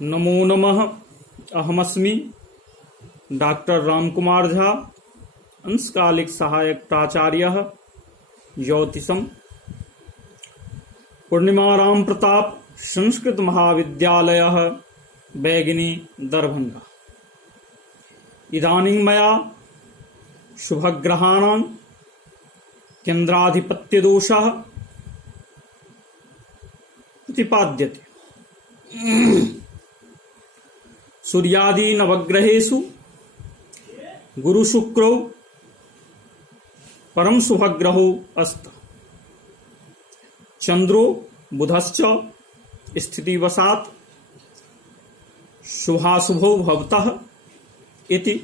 नमो नमः। अहमस्मि डॉक्टर रामकुमार झा, अंशकालिक सहायक प्राचार्य ज्योतिषम, पूर्णिमा राम प्रताप संस्कृत महाविद्यालय बैगिनी दरभंगा। इदानीं मया शुभग्रहाणां केन्द्राधिपत्यदोषः प्रतिपाद्यते। सूर्यादि नवग्रहेषु गुरुशुक्रौ परम शुभग्रहो अस्त। चंद्रो बुधश्च स्थितिवशात् शुभाशुभौ भवतः इति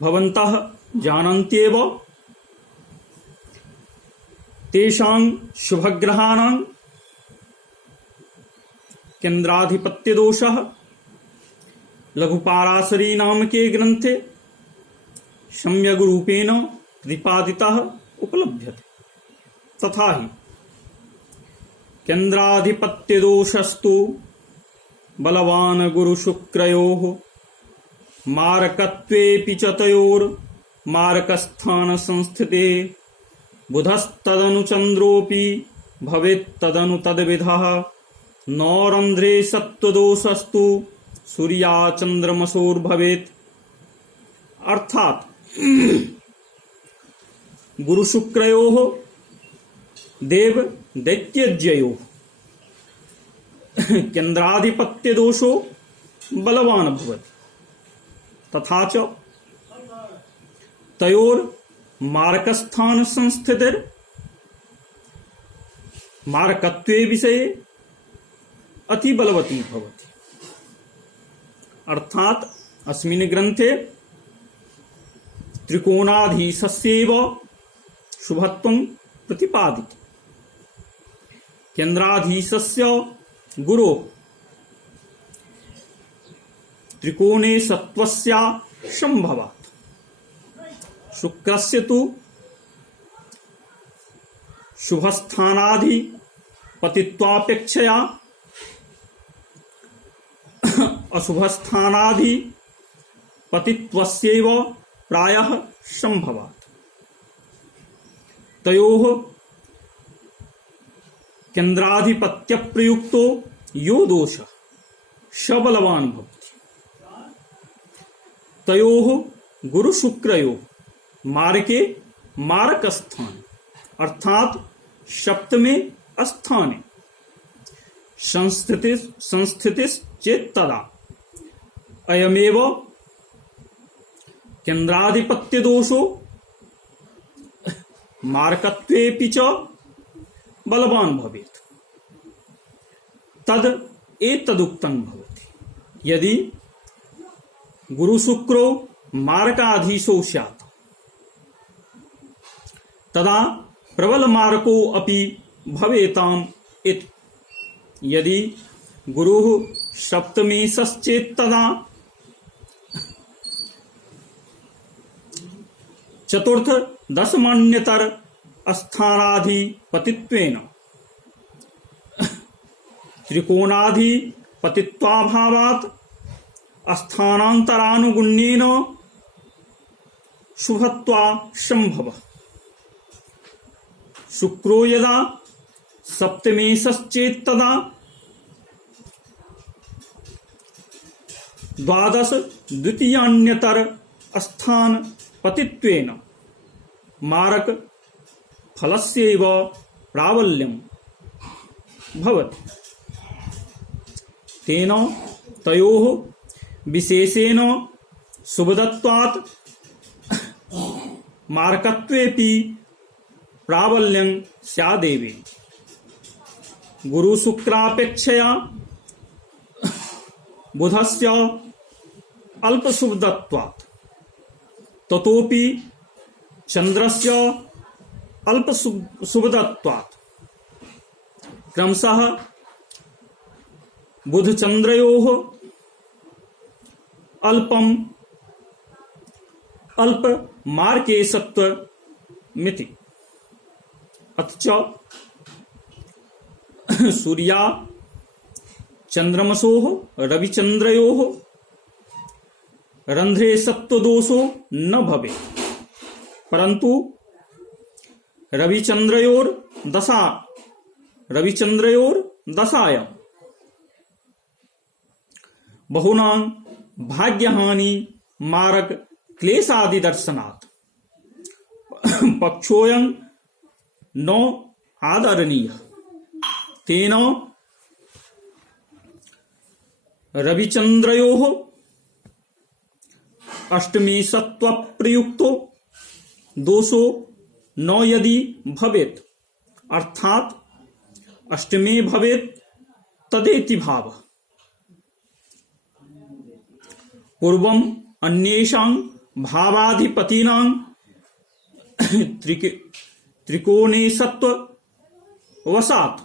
भवन्तः जानन्त्येव। तेषां शुभग्रहाणां केन्द्राधिपत्यदोषः लघुपाराशरी नामके ग्रन्थे सम्यग्रूपेण प्रतिपादितः उपलभ्यते। तथा हि केन्द्राधिपत्यदोषस्तु बलवान् गुरुशुक्रयोः मारकत्वेऽपि च तयोर्मारकस्थानसंस्थिते बुधस्तदनुचन्द्रोऽपि भवेत्तदनु तद्विधः। नौरन्ध्रे सत्त्वदोषस्तु सूर्याचन्द्रमसोर्भवेत्। अर्थात गुरुशुक्रयोः देव दैत्यज्ययोः केन्द्राधिपत्यदोषो बलवान् भवति। तथा च तयोर्मारकस्थानसंस्थितेर् मारकत्वे विषये अति बलवती भवति। अर्थात अस्मिन् ग्रन्थे त्रिकोणाधीशस्यैव शुभत्वं प्रतिपादितं। केन्द्राधीशस्य गुरो त्रिकोणे सत्त्वस्य संभवात्। शुक्रस्य तु शुभस्थानाधिपतित्वापेक्षया अशुभस्थानाधिपतित्वस्यैव प्रायः संभवात्। तयोः केन्द्राधिपत्यप्रयुक्तो यो दोषः स बलवान् भवति। तयोः गुरुशुक्रयोः मारके मारकस्थाने अर्थात सप्तमे स्थाने संस्थितिश्चेत्तदा अयमेव केन्द्राधिपत्यदोषो मारकत्वेऽपि च बलवान् भवेत्। तद् एतदुक्तं भवति। यदि गुरुशुक्रो मारकाधीशो स्यात् तदा प्रबलमारको अपि भवेताम् इति। यदि गुरुः सप्तमेशश्चेत् तदा चतुर्थ दशमान्यतर स्थानाधिपतित्वेन त्रिकोणाधिपतित्वाभावात् स्थानान्तरानुगुण्येन शुभत्वा संभवः। शुक्रो यदा सप्तमेशश्चेत् तदा द्वादश द्वितीयान्यतर स्थान पतित्वेन मारक फलस्यैव प्राबल्यं भवति। तेन तयोः विशेषेण शुभदत्वात् मारकत्वेऽपि प्राबल्यं स्यादेव। गुरुशुक्रापेक्षया बुधस्य अल्पशुभदत्वात् ततोपि चन्द्रस्य अल्पशुभदत्वात् क्रमशः बुधचन्द्रयोः अल्प मार्केशत्वमिति। अथ च सूर्या चंद्रमसोः रविचंद्रयोः रंध्रे सत्वदोषो न भवेत्, परंतु रविचंद्रयोर्दशायां बहुनां भाग्यहानि मारक क्लेशादि दर्शनात् पक्षोऽयं न आदरणीयः। तेन रविचंद्रयोः अष्टमी सत्वप्रयुक्तो दोषो न यदि भवेत्, अर्थात अष्टमे भवेत् तदेति भावः। पूर्वम अन्येषां भावाधिपतीनां त्रिकोणे सत्ववशात्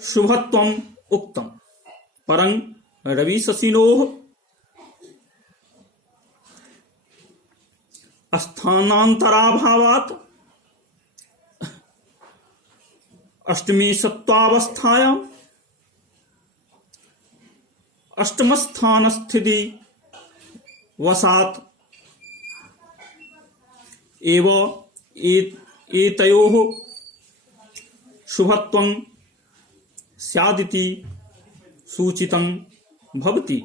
शुभत्वम् उक्तम्, परं रविशशिनोः स्थानान्तराभावात् अष्टमी सत्वावस्थायां अष्टमस्थानस्थिति वशात् एव एतयोः शुभत्वं स्यादिति सूचितं भवति।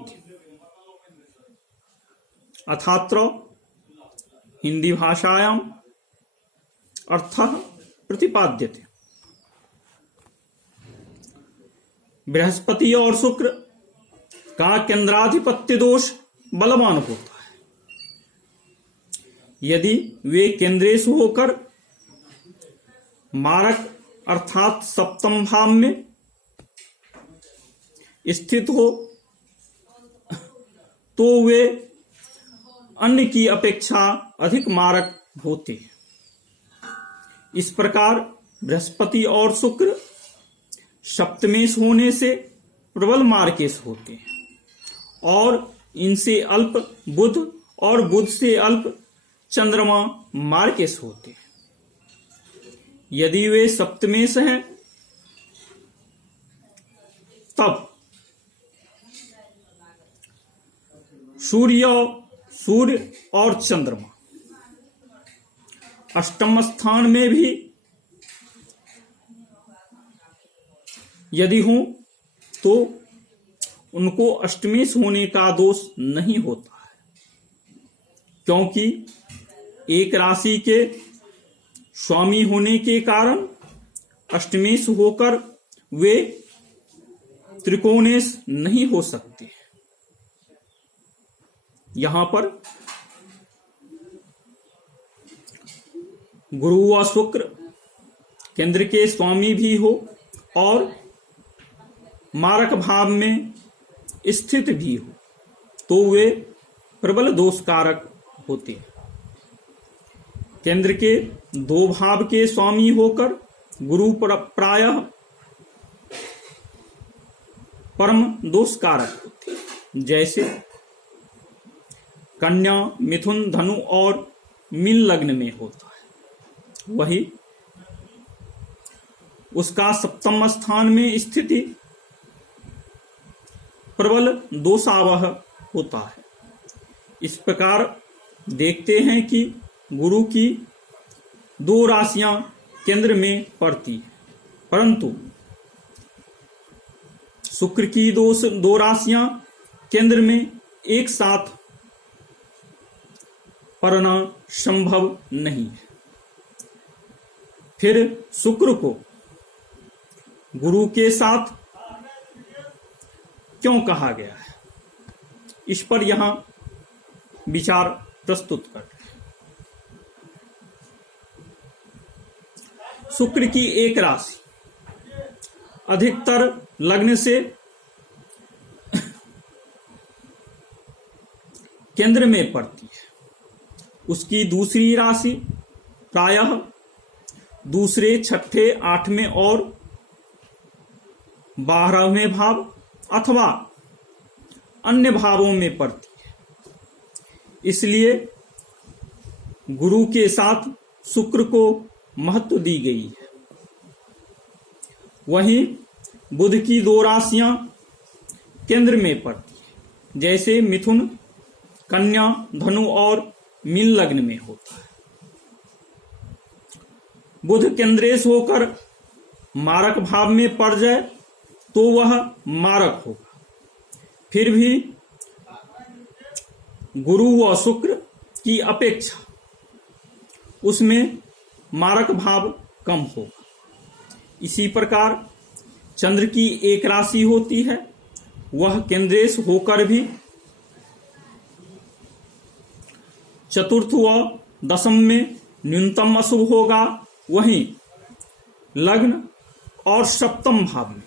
अथात्र हिंदी भाषायां अर्थः प्रतिपाद्यते। बृहस्पति और शुक्र का केंद्राधिपत्य दोष बलवान होता है। यदि वे केंद्रेषु होकर मारक अर्थात सप्तम भाव में स्थित हो तो वे अन्य की अपेक्षा अधिक मारक होते हैं। इस प्रकार बृहस्पति और शुक्र सप्तमेश होने से प्रबल मार्केश होते हैं और इनसे अल्प बुध और बुध से अल्प चंद्रमा मार्केश होते हैं। यदि वे सप्तमेश हैं तब सूर्य और चंद्रमा अष्टम स्थान में भी यदि हों तो उनको अष्टमेश होने का दोष नहीं होता है, क्योंकि एक राशि के स्वामी होने के कारण अष्टमेश होकर वे त्रिकोणेश नहीं हो सकते। यहां पर गुरु व शुक्र केंद्र के स्वामी भी हो और मारक भाव में स्थित भी हो तो वे प्रबल दोषकारक होते हैं। केंद्र के दो भाव के स्वामी होकर गुरु प्रायः परम दोषकारक होते हैं। जैसे कन्या मिथुन धनु और मीन लग्न में होता है, वही उसका सप्तम स्थान में स्थिति प्रबल दोषावह होता है। इस प्रकार देखते हैं कि गुरु की दो राशियां केंद्र में पड़ती है, परंतु शुक्र की दो राशियां केंद्र में एक साथ पड़ना संभव नहीं है। फिर शुक्र को गुरु के साथ क्यों कहा गया है, इस पर यहां विचार प्रस्तुत कर। शुक्र की एक राशि अधिकतर लग्न से केंद्र में पड़ती है। उसकी दूसरी राशि प्रायः दूसरे, छठे, आठवें और 12वें भाव अथवा अन्य भावों में पड़ती है। इसलिए गुरु के साथ शुक्र को महत्व दी गई है। वहीं बुध की 2 राशियां केंद्र में पड़ती है, जैसे मिथुन, कन्या, धनु और मीन लग्न में होता है। बुध केंद्रेश होकर मारक भाव में पड़ जाए तो वह मारक होगा। फिर भी गुरु व शुक्र की अपेक्षा उसमें मारक भाव कम होगा। इसी प्रकार चंद्र की एक राशि होती है, वह केंद्रेश होकर भी चतुर्थ व दशम में न्यूनतम अशुभ होगा। वहीं लग्न और सप्तम भाव में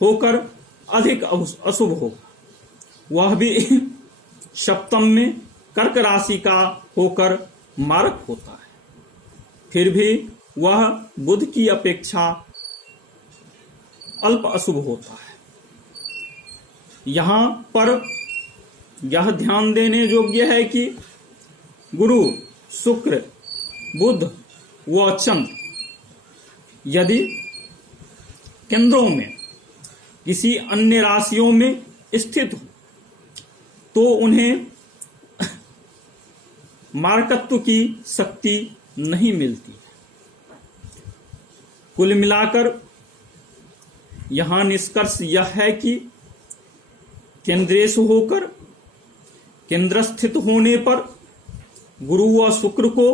होकर अधिक अशुभ होगा। वह भी सप्तम में कर्क राशि का होकर मारक होता है। फिर भी वह बुध की अपेक्षा अल्प अशुभ होता है। यहाँ पर यह ध्यान देने योग्य है कि गुरु, शुक्र, बुध व चंद्र यदि केंद्रों में किसी अन्य राशियों में स्थित हो तो उन्हें मारकत्व की शक्ति नहीं मिलती। कुल मिलाकर यहां निष्कर्ष यह है कि केंद्रेश होकर केंद्रस्थित होने पर गुरु व शुक्र को,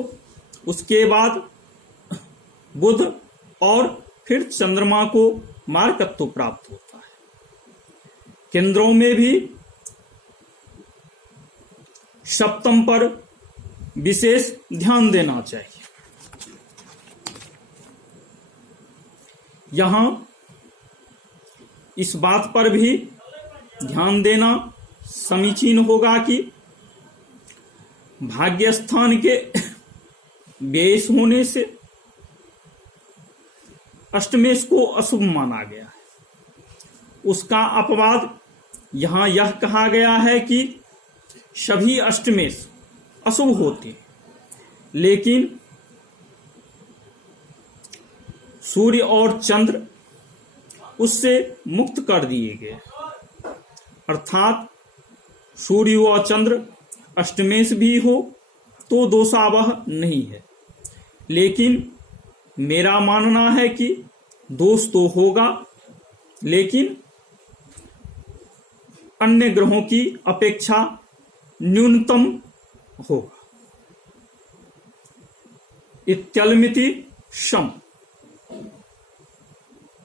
उसके बाद बुध और फिर चंद्रमा को मारकत्व प्राप्त होता है। केंद्रों में भी सप्तम पर विशेष ध्यान देना चाहिए। यहां इस बात पर भी ध्यान देना समीचीन होगा कि भाग्य स्थान के व्यय होने से अष्टमेश को अशुभ माना गया है। उसका अपवाद यहां यह कहा गया है कि सभी अष्टमेश अशुभ होते हैं, लेकिन सूर्य और चंद्र उससे मुक्त कर दिए गए। अर्थात सूर्य व चंद्र अष्टमेश भी हो तो दोषावह नहीं है, लेकिन मेरा मानना है कि दोष तो होगा, लेकिन अन्य ग्रहों की अपेक्षा न्यूनतम होगा। इत्यलमिति शम।